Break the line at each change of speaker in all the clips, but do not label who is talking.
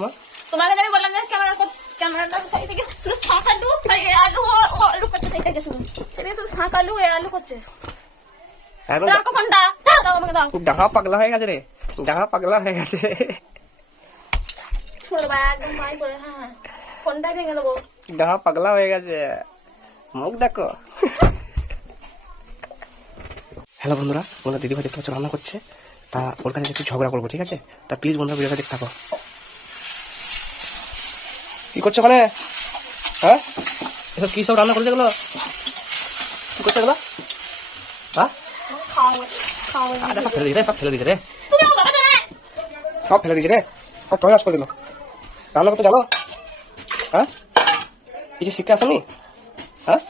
তোমার
তোমাকে আমি বললাম যে ক্যামেরা ক্যামেরাটা সাইড থেকে শুধু শাঁখ আলু আলু ও ও আলু করছে সেই থেকে শুধু। সেটাকে শুধু শাঁখ আলু করছে। রাখো ফোনটা। দাও দাও আমাকে দাও।
ডাহা পাগলা হয়ে গেছে রে। ডাহা পাগলা হয়ে গেছে।
ছুড়ে একদম মাই করে হ্যাঁ ভেঙে দেবো।
ডাহা পাগলা হয়ে গেছে। মুখ দেখো। হ্যালো বন্ধুরা বন্ধুরা দিদিভাই দেখতে পাচ্ছ রান্না করছে। তা ওর কাছে একটু ঝগড়া করব ঠিক আছে? তা প্লিজ বন্ধুরা ভিডিওটা দেখতে থাকো। কি করছ ওখানে? হ্যাঁ? এসব কি সব রান্না করেছে এগুলো? কি করছে এগুলো? হ্যাঁ? আরে সব ফেলে রে সব ফেলে দিয়েছে রে। সব ফেলে দিয়েছে রে। সব প্রয়াস করে দিল। রান্না করতে জানো হ্যাঁ? কিছু শিক্ষা আসেনি? হ্যাঁ?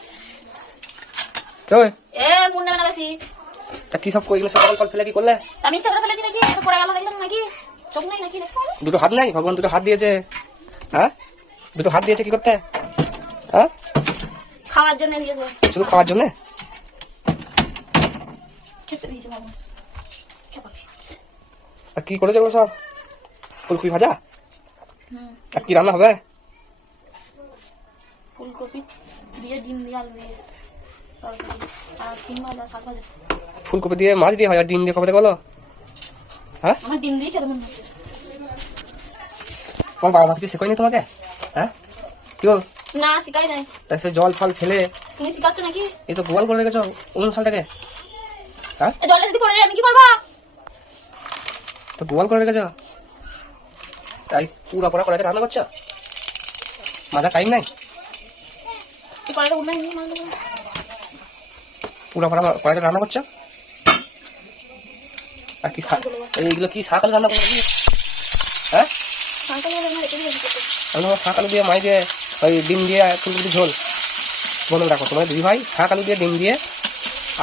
কি সব কইগুলো সকাল কল ফেলে কি করলে?
আমি ইচ্ছা করে ফেলেছি নাকি? পড়ে গেল নাকি? চোখ নেই নাকি?
দুটো হাত নাই? ভগবান দুটো হাত দিয়েছে। হ্যাঁ? দুটো হাত দিয়েছে কি করতে? হ্যাঁ?
খাওয়ার জন্য
শুধু খাওয়ার জন্য? আর কি করেছে ওগুলো সব? ফুলকপি ভাজা? আর কি রান্না হবে?
ফুলকপি দিয়ে ডিম দিয়ে আলু দিয়ে আর সিম ভাজা শাক ভাজা।
ফুলকপি দিয়ে মাছ দিয়ে হয় আর ডিম দিয়ে কবে বলো হ্যাঁ?
আমার ডিম দিয়ে মনে
তোমার বাবা কিছু শেখায়নি তোমাকে? হ্যাঁ? কি বল?
না শিখাই নাই।
তা সে জল ফল ফেলে
তুমি শিখাচ্ছ নাকি?
এই তো গোয়াল করে রেখেছো উনিশ সাল থেকে হ্যাঁ
জলে যদি পড়ে যায় আমি কি করব?
তো গোয়াল করে রেখেছো? তাই পুরা পড়া করাতে রান্না করছ? মাঝে টাইম নাই? পুরা পড়া করাতে রান্না করছ? আর কি শাক এইগুলো কি শাক রান্না নাকি? হ্যাঁ? আমি তোমার শাক দিয়ে মাছ দিয়ে ওই ডিম দিয়ে ফুলকপি ঝোল। বলে রাখো তোমার দিদি ভাই শাক আলু দিয়ে ডিম দিয়ে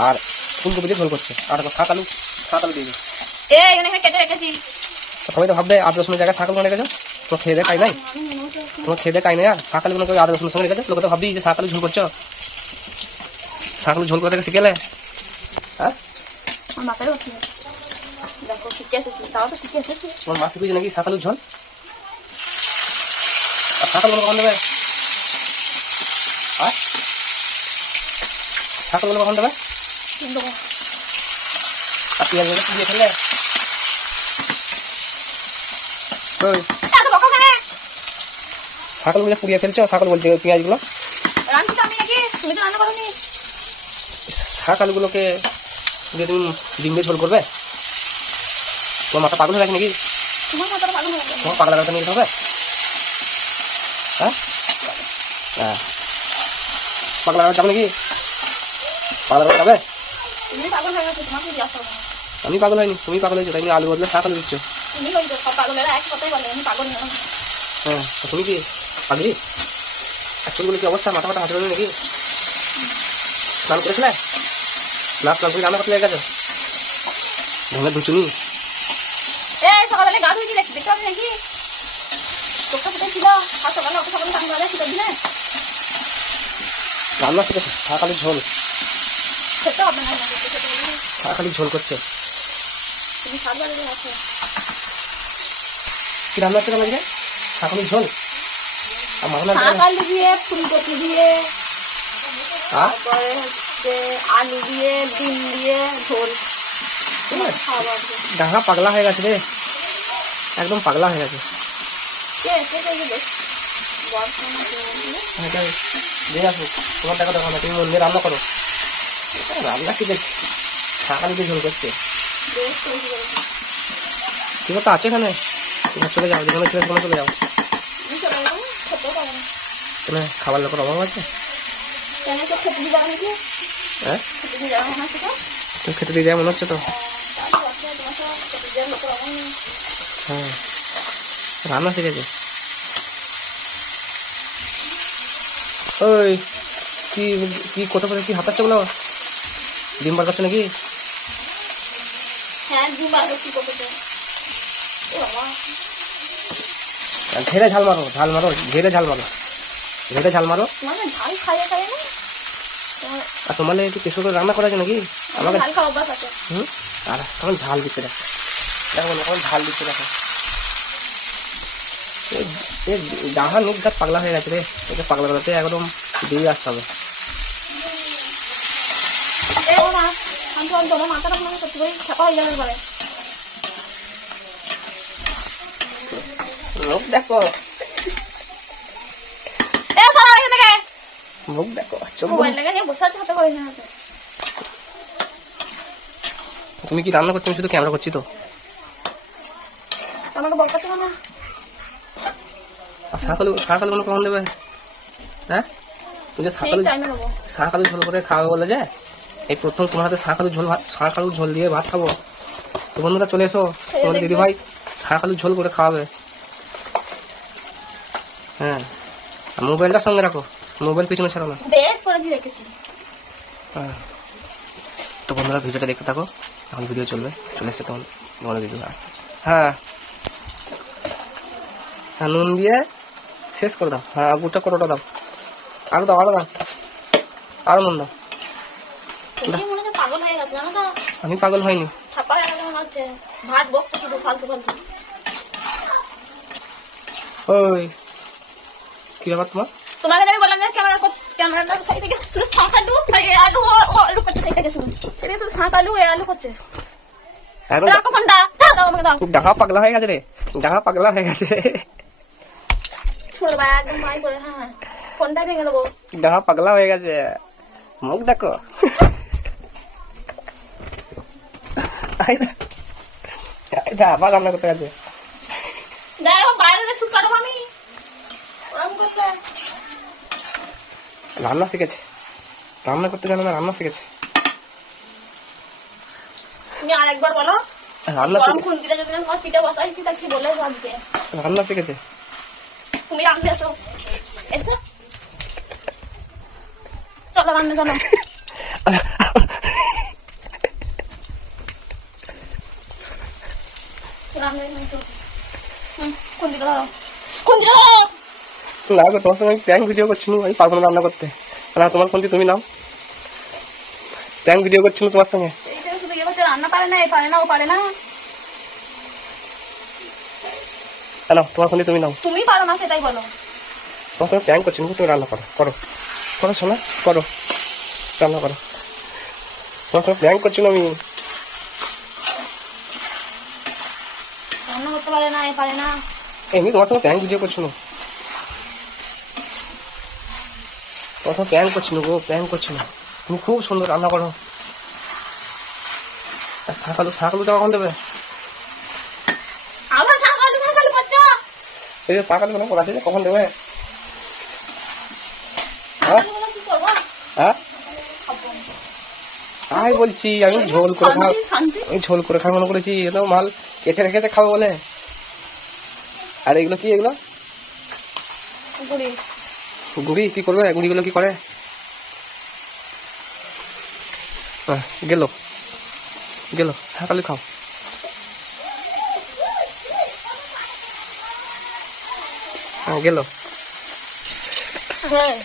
আর ফুলকপি দিয়ে ঝোল করছে। আর দেখো শাক আলু শাক আলু দিয়ে সবাই তো ভাববে আদা রসুনের জায়গায় শাক আলু রেখেছো? তোমার খেয়ে দেয় খাই নাই? তোমার খেয়ে দেয় খাই নাই আর? শাক আলু কেউ আদা রসুনের সঙ্গে রেখেছো? লোকে তো ভাববি যে শাক আলু ঝোল করছ। শাক আলু ঝোল করে থেকে শিখেলে? হ্যাঁ?
আমার মাথায় দেখো শিখে এসেছি। তাও তো শিখে এসেছি।
তোমার মা শিখেছে নাকি শাক আলু ঝোল? আর শাক কখন দেবে আর শাক আলু কখন দেবে আর পেঁয়াজগুলো দিয়ে ফেললে ছাগলগুলো পুড়িয়ে ফেলছো? ছাগল বলতে পেঁয়াজগুলো
রান্না তো আমি নাকি তুমি তো
ছাগল গুলোকে দিয়ে তুমি ডিম দিয়ে ঝোল করবে? তোমার মাথা পাগল হয়ে গেছে নাকি?
তোমার মাথাটা পাগল হয়ে গেছে।
তোমার পাগলা নিয়ে হবে? হ্যাঁ হ্যাঁ পাগলা যাবে নাকি পাগলা যাবে
হয়ে।
আমি পাগল হয়নি তুমি পাগল হয়েছো তাই আলু বদলে শাক আলু দিচ্ছ হ্যাঁ তুমি কি পাগলি চুলগুলো কি অবস্থা মাথা মাথা হাতে নাকি স্নান করেছিলে না স্নান করে রান্না করতে লেগে গেছো ঢঙ্গের ধুচুনি
সকালে গা ধুয়ে দেখতে দেখতে পাবি নাকি চোখটা ফুটে ছিল? আর সকালে অত সকালে টান বাজে শীতের দিনে?
রান্না শিখেছে শাক আলুর ঝোল।
খেতে হবে না খেতে খেতে বলি,
শাক আলুর ঝোল করছে।
তুমি
কি রান্না আজকে? শাক আলুর ঝোল? আর
দিয়ে ফুলকপি দিয়ে তারপরে হচ্ছে আলু দিয়ে ডিম দিয়ে ঝোল।
ডাঙা পাগলা হয়ে গেছে রে। একদম পাগলা হয়ে গেছে। তোমার দেখো দেখো না তুমি রান্না করো। রান্না শিখেছি। শাক আলু দিয়ে ঝোল করছে। আছে এখানে? চলে যাও যেখানে ছিল সেখানে চলে যাও। খাবার লোকের অভাব আছে?
খেতে দিয়ে
হ্যাঁ?
খেতে দিয়ে যাব মনে হচ্ছে তো?
মনে তো?
তোমার।
হ্যাঁ। রান্না শিখেছে ওই কি কি কোথা করে কি হাতাচ্ছগুলো ডিম বার করছ নাকি?
হ্যাঁ
ঘেরে ঝাল মারো ঝাল মারো ঘেরে ঝাল মারো। ঘেরে ঝাল মারো।
না? না
আর তোমার একটু প্রেশার করে রান্না করা আছে নাকি? আমাকে হুম? আর কেমন ঝাল দিচ্ছে দেখো। দেখো না কেমন ঝাল দিচ্ছে দেখো। ডাহা নুক ঘাট পাগলা হয়ে গেছে রে। ওকে পাগলা বেলাতে একদম দিয়ে আসতে হবে। মুখ দেখো। মুখ দেখো তুমি কি রান্না করছ? আমি শুধু ক্যামেরা করছি তো।
আমাকে বলতে না।
কোনো কখন দেবে? হ্যাঁ? যে ঝোল করে বলে যে? এই প্রথম তোমার হাতে ঝোল ভাত ঝোল দিয়ে ভাত খাব। তো বন্ধুরা চলে এসো।
দেখবে।
দিদি ভাই ঝোল করে খাওয়াবে। হ্যাঁ। মোবাইলটা সঙ্গে রাখো। মোবাইল পিছনে ছাড়ো না।
বেশ করেছি রেখেছি।
হ্যাঁ। তো বন্ধুরা ভিডিওটা দেখতে থাকো। এখন ভিডিও চলবে। চলে এসছে তখন তোমাদের ভিডিও আসছে হ্যাঁ। হ্যাঁ নুন দিয়ে শেষ করে দাও। হ্যাঁ গুটা করোটা দাও। আরও দাও আরও দাও। আরও দাও।
মনে হয়ে তো?
আমি পাগল হয়নি
হয়ে
ওই কি ব্যাপার তোমার?
তোমাকে আমি বললাম যে ক্যামেরা ক্যামেরাটা সাইড থেকে শাঁখ আলু আলু করছে সাইড থেকে শুধু। সেটা শুধু শাঁখ আলু এ আলু করছে। দাও দাও দাও।
ডাহা পাগলা হয়ে গেছে রে। ডাহা পাগলা হয়ে গেছে
ছোড়বা একদম ভাই করে হ্যাঁ হ্যাঁ। ফোনটা ভেঙে দেবো।
ডাহা পাগলা হয়ে গেছে। মুখ দেখো। আইদা আইদা আবার রান্না করতে গেছে।
বাইরে কাটবো আমি।
রান্না শিখেছে। রান্না করতে জানে না রান্না শিখেছে।
তুমি আরেকবার বলো।
রান্না রান্না শিখেছে।
তুমি রান্না এসো এসো চলো রান্না চলো রান্না এখানে চলো। হুম, খুন্তিটা ধরো খুন্তিটা ধরো
না গো তোমার সঙ্গে আমি প্র্যাঙ্ক ভিডিও করছি না, আমি পারব না রান্না করতে না তোমার ফোনটি তুমি নাও প্র্যাঙ্ক ভিডিও করছি না তোমার সঙ্গে
এইখানে শুধু ইয়ে করছে, রান্না পারে না এ পারে না ও পারে না
কেন তোমার ফোনটি তুমি নাও।
তুমি পারো না সেটাই বলো।
তোমার সঙ্গে প্র্যাঙ্ক করছি না তুমি রান্না করো করো। করো শোনা করো রান্না করো। তোমার সঙ্গে প্র্যাঙ্ক করছি না আমি।
রান্না করতে পারে না এ পারে না।
এমনি তোমার সঙ্গে প্র্যাঙ্ক ভিডিও করছি না। তোমার সঙ্গে প্র্যাঙ্ক করছি না গো প্র্যাঙ্ক করছি না। তুমি খুব সুন্দর রান্না করো। শাকালু শাকালুটা কখন দেবে
আবার সাঁকালু সাঁকালু বাচ্চা
এই যে মানে করা আছে যে কখন দেবে? হ্যাঁ? হ্যাঁ? আই বলছি, আমি ঝোল করে
শান্তি
আমি ঝোল করে খাওয়া মনে করেছি, এ মাল কেটে রেখেছে খাব বলে। আর এগুলো কি এগুলো?
গুড়ি।
কি করবে? গুড়িগুলো কি করে? গেল। গেল সকালে খাও। হ্যাঁ গেল
হ্যাঁ